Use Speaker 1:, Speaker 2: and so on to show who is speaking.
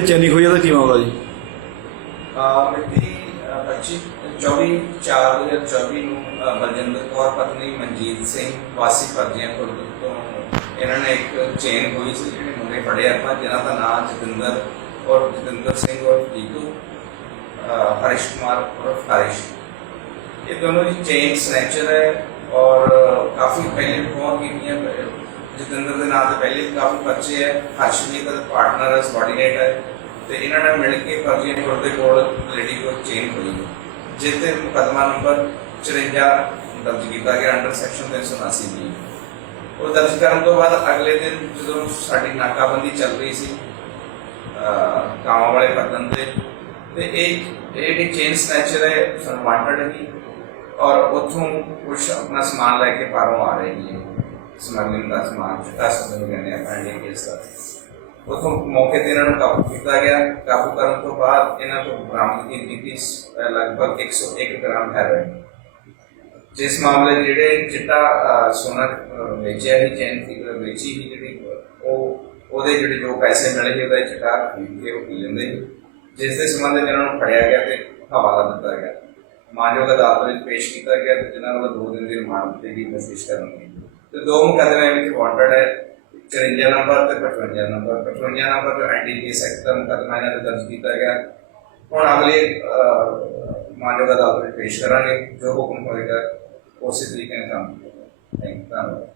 Speaker 1: ਚੈਨੀ ਹੋਈ ਉਹਦਾ ਕੀ ਮਾਮਲਾ ਜੀ?
Speaker 2: ਮਿਤੀ 25 24 4 2024 ਨੂੰ, ਅਹ, ਬਲਜਿੰਦਰ ਕੌਰ, ਪਤਨੀ ਮਨਜੀਤ ਸਿੰਘ, ਵਾਸੀ ਫਰਜ਼ੀਆਂ ਖੁਰਦ ਤੋਂ ਇਹਨਾਂ ਨੇ ਇੱਕ ਚੇਨ ਹੋਈ ਸੀ, ਜਿਹੜੇ ਮੁੰਡੇ ਫੜੇ ਆਪਾਂ, ਜਿਨ੍ਹਾਂ ਦਾ ਨਾਮ ਜਤਿੰਦਰ ਔਰ ਜਤਿੰਦਰ ਸਿੰਘ ਔਰ ਟੀਟੂ ਅਹ, ਹਰੀਸ਼ ਕੁਮਾਰ ਔਰ ਹਰੀਸ਼। ਇਹ ਦੋਨੋਂ ਦੀ ਚੇਨ ਸਨੈਚਰ ਹੈ ਔਰ ਕਾਫੀ ਪਹਿਲੇ ਫੋਨ ਕੀਤੀਆਂ, ਜਤਿੰਦਰ ਦੇ ਨਾਂ ਤੇ ਪਹਿਲੇ ਵੀ ਕਾਫੀ ਬੱਚੇ ਹੈ ਹਰਸ਼ਮੀਤ ਦਾ ਪਾਰਟਨਰ ਹੈ ਸਬਆਰਡੀਨੇਟ ਹੈ। ਤੇ ਇਹਨਾਂ ਨਾਲ ਮਿਲ ਕੇ ਫਰਜ਼ੀਆਂ ਕੋਲ ਦੇ ਕੋਲ ਲੇਡੀ ਕੋਲ ਚੇਨ ਹੋਈ ਜਿਸ ਤੇ ਮੁਕੱਦਮਾ ਨੰਬਰ 54 ਦਰਜ ਕੀਤਾ ਗਿਆ ਅੰਡਰ ਸੈਕਸ਼ਨ 379 ਬੀ ਉਹ ਦਰਜ ਕਰਨ ਤੋਂ ਬਾਅਦ ਅਗਲੇ ਦਿਨ ਜਦੋਂ ਸਾਡੀ ਨਾਕਾਬੰਦੀ ਚੱਲ ਰਹੀ ਸੀ, ਅਹ ਵਾਲੇ ਪਤਨ ਦੇ ਤੇ ਇਹ ਜਿਹੜੀ ਚੇਨ ਸਨੈਚਰ ਹੈ, ਸਾਨੂੰ ਵਾਂਟਡ ਹੈ ਔਰ ਉੱਥੋਂ ਕੁਝ ਆਪਣਾ ਸਮਾਨ ਲੈ ਕੇ ਬਾਹਰੋਂ ਆ ਰਹੇ ਨੇ। ਸਮਗਲਿੰਗ ਦਾ ਸਮਾਨ ਚਿੱਟਾ ਸਮਝ ਕਹਿੰਦੇ ਆ ਕੇਸ ਦਾ। ਉੱਥੋਂ ਮੌਕੇ ਤੇ ਇਹਨਾਂ ਨੂੰ ਕਾਬੂ ਕੀਤਾ ਗਿਆ। ਕਾਬੂ ਕਰਨ ਤੋਂ ਬਾਅਦ ਇਹਨਾਂ ਤੋਂ ਬਰਾਮਦਗੀ ਕੀਤੀ ਲਗਭਗ 101 ਗ੍ਰਾਮ ਹੈਰੋਇਨ। ਜਿਸ ਮਾਮਲੇ ਜਿਹੜੇ ਚਿੱਟਾ ਸੋਨਾ ਵੇਚਿਆ ਹੀ ਚੈਨ ਸੀ ਵੇਚੀ ਹੀ ਜਿਹੜੀ, ਉਹ, ਉਹਦੇ ਜਿਹੜੇ ਜੋ ਪੈਸੇ ਮਿਲੇ ਸੀ, ਉਹਦਾ ਚਿੱਟਾ ਖਰੀਦ ਕੇ ਉਹ ਪੀ ਲੈਂਦੇ ਸੀ। ਜਿਸ ਦੇ ਸੰਬੰਧ ਵਿੱਚ ਇਹਨਾਂ ਨੂੰ ਫੜਿਆ ਗਿਆ ਤੇ ਹਵਾਲਾ ਦਿੱਤਾ ਗਿਆ। ਮਾਨਯੋਗ ਅਦਾਲਤ ਵਿੱਚ ਪੇਸ਼ ਕੀਤਾ ਗਿਆ ਤੇ ਜਿਨ੍ਹਾਂ ਵੱਲੋਂ ਦੋ ਦਿਨ ਦੀ ਰਿਮਾਂਡ ਤੇ ਦੀ ਕੋਸ਼ਿਸ਼ ਕਰਨਗੇ ਤੇ ਦੋ ਮੁਕੱਦਮੇ ਵਿੱਚ ਵਾਂਟਡ ਹੈ। 54 ਨੰਬਰ ਤੇ 55 ਨੰਬਰ 55 ਨੰਬਰ ਤੇ ਐਨਡੀਪੀਐਸ ਐਕਟ ਦਾ ਇਹਨਾਂ ਤੇ ਦਰਜ ਕੀਤਾ ਗਿਆ। ਹੁਣ ਅਗਲੇ ਅਹ, ਮਾਨਯੋਗ ਅਦਾਲਤ ਵਿੱਚ ਪੇਸ਼ ਕਰਾਂਗੇ ਜੋ ਹੁਕਮ ਹੋਏਗਾ ਉਸੇ ਤਰੀਕੇ ਨਾਲ ਕੰਮ ਕਰਾਂਗੇ ਥੈਂਕ ਧੰਨਵਾਦ।